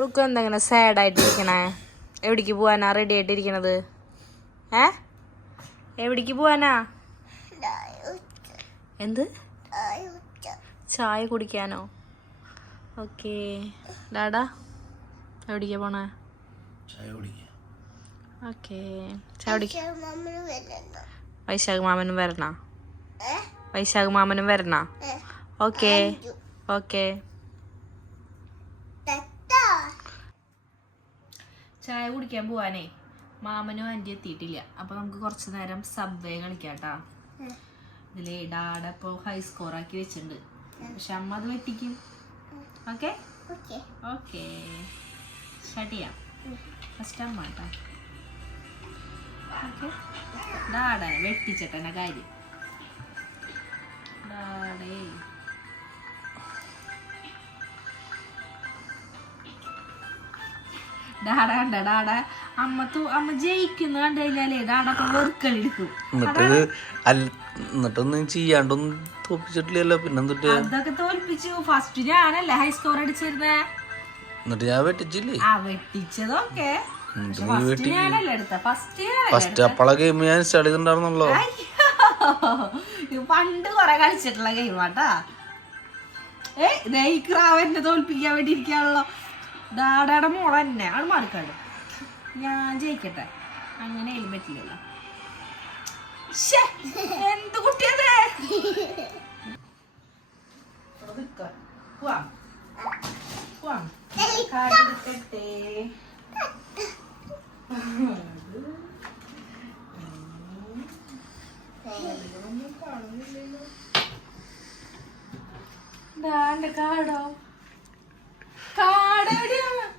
റുക്കു എന്താ ഇങ്ങനെ സാഡായിട്ടിരിക്കണേ? എവിടേക്ക് പോവാനാ റെഡി ആയിട്ടിരിക്കണത്? എവിടേക്ക് പോവാനാ? എന്ത് ചായ കുടിക്കാനോ? ഓക്കേ. ഡാഡാ എവിടേക്കാ പോണേ? ഓക്കേ. ചായ കുടിക്കാൻ വൈശാഖ് മാമനും വരണ? വൈശാഖ് മാമനും വരണ? Okay okay. ചായ കുടിക്കാൻ പോവാനേ മാമനും ആൻറ്റി എത്തിയിട്ടില്ല. അപ്പൊ നമുക്ക് കുറച്ചു നേരം സബ്വേ കളിക്കാട്ടാ. ഇതില് ഡാഡ ഇപ്പൊ ഹൈ സ്കോർ ആക്കി വെച്ചിട്ടുണ്ട്. പക്ഷെ അമ്മ അത് വെട്ടിക്കും. Okay okay. സ്റ്റാർട്ട് ചെയ്യാം. ഫസ്റ്റ് അമ്മ കേട്ടാ. ഓക്കെ. ഡാഡ വെട്ടിച്ചേട്ടൻ്റെ കാര്യം. ഡാഡേ ഡാഡ കണ്ട ഡാഡ അമ്മ ജയിക്കുന്ന കണ്ടു കഴിഞ്ഞാലേ ഡാഡ വെറുക്കളിരിക്കും. എന്നിട്ടൊന്നും ചെയ്യാണ്ടൊന്നും തോപ്പിച്ചിട്ടില്ലല്ലോ. പിന്നെന്തിട്ട് അതൊക്കെ തോൽപ്പിച്ചു. ഫസ്റ്റ് ഞാനല്ലേ ഹൈ സ്കോർ അടിച്ചിരുന്നേ. എന്നിട്ട് ഞാൻ വെട്ടിച്ചില്ലേ? വെട്ടിച്ചതൊക്കെ ഫസ്റ്റ് അപ്പള ഗെയിം ഞാൻ ഇൻസ്റ്റാൾ ചെയ്തിട്ടുണ്ടായിരുന്നല്ലോ. പണ്ട് കൊറേ കളിച്ചിട്ടുള്ള ഗെയിമാട്ടാ. എന്നെ തോൽപ്പിക്കാൻ വേണ്ടി ഇരിക്കാണല്ലോ. ഡാഡയുടെ മോളെ തന്നെ ആണ് മാറിക്കാട്. ഞാൻ ജയിക്കട്ടെ. അങ്ങനെ പറ്റില്ലല്ലോ. എന്ത് കുട്ടിയതേ? കാടോ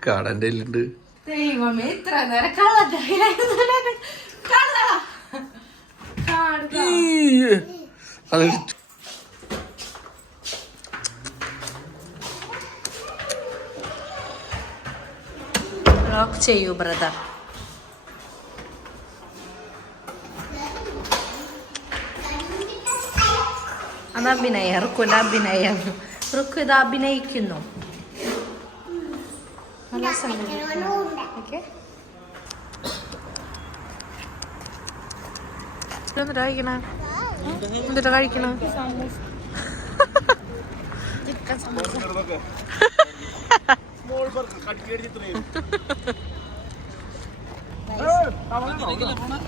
കാടന്റെ ഉണ്ട്. ദൈവമേ ഇത്ര നേരം കള്ളക്കാട് ലോക്ക് ചെയ്യൂ ബ്രദർ. അത് അഭിനയ റുക്കുന്റെ അഭിനയം. റുക്കു ഇത് അഭിനയിക്കുന്നു. എന്നിട്ടാ കഴിക്കണ? എന്നിട്ടാ കഴിക്കണ?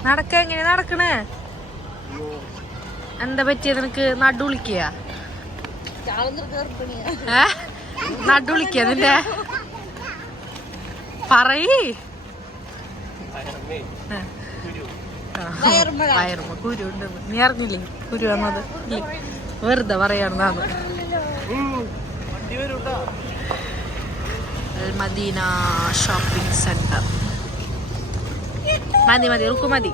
നടക്ക എങ്ങനെ നടക്കണേ? എന്താ പറ്റിയത് നിനക്ക്? നടുവിളിക്കുക? നടുവിളിക്കുക നിന്റെ? പറയ്. വയറുമ്പോ കുരു ഉണ്ടെന്ന് നീ അറിഞ്ഞില്ലേ? കുരു വന്നത് വെറുതെ പറയാണെന്നാണ്. Medina shopping centre. മതി മതി റുക്കു മതി.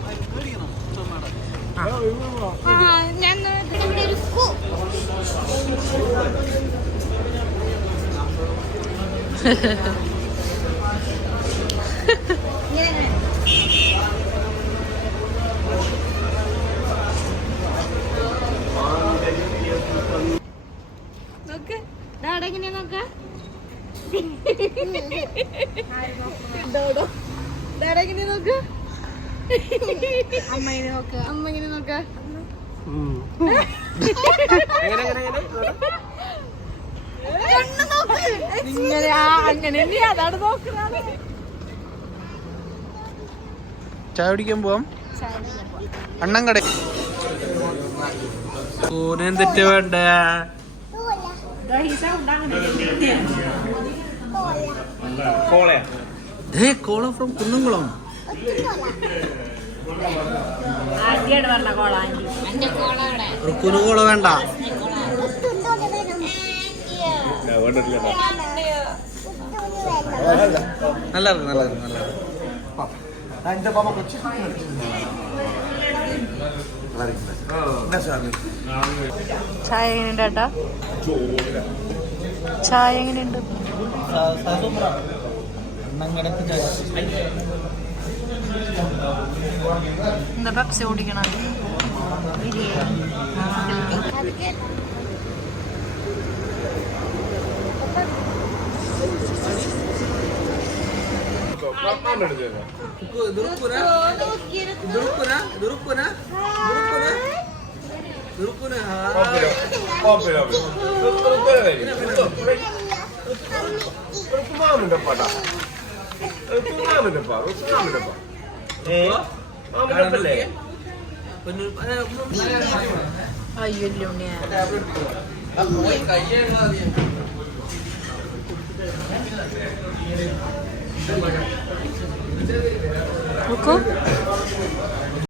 നോക്ക് ഡാഡ എങ്ങനെയാ നോക്ക? ഡാഡ എങ്ങനെയാ നോക്ക? അമ്മ നോക്ക. അമ്മ എങ്ങനെ നോക്ക? അങ്ങനെ അതാണ് നോക്കുന്നത്. ചായ കുടിക്കാൻ പോവാം. അണ്ണം കട എന്തിട്ട് വേണ്ട? കോള ഫ്രം കുന്നംകുളം. റുക്കുന് കോള വേണ്ട. നല്ല നല്ല നല്ല. ചായ എങ്ങനെയുണ്ട് ഏട്ടാ? ചായ എങ്ങനെയുണ്ട്? എന്താ പെപ്സി കുടിക്കണം? അയ്യോ നോക്കൂ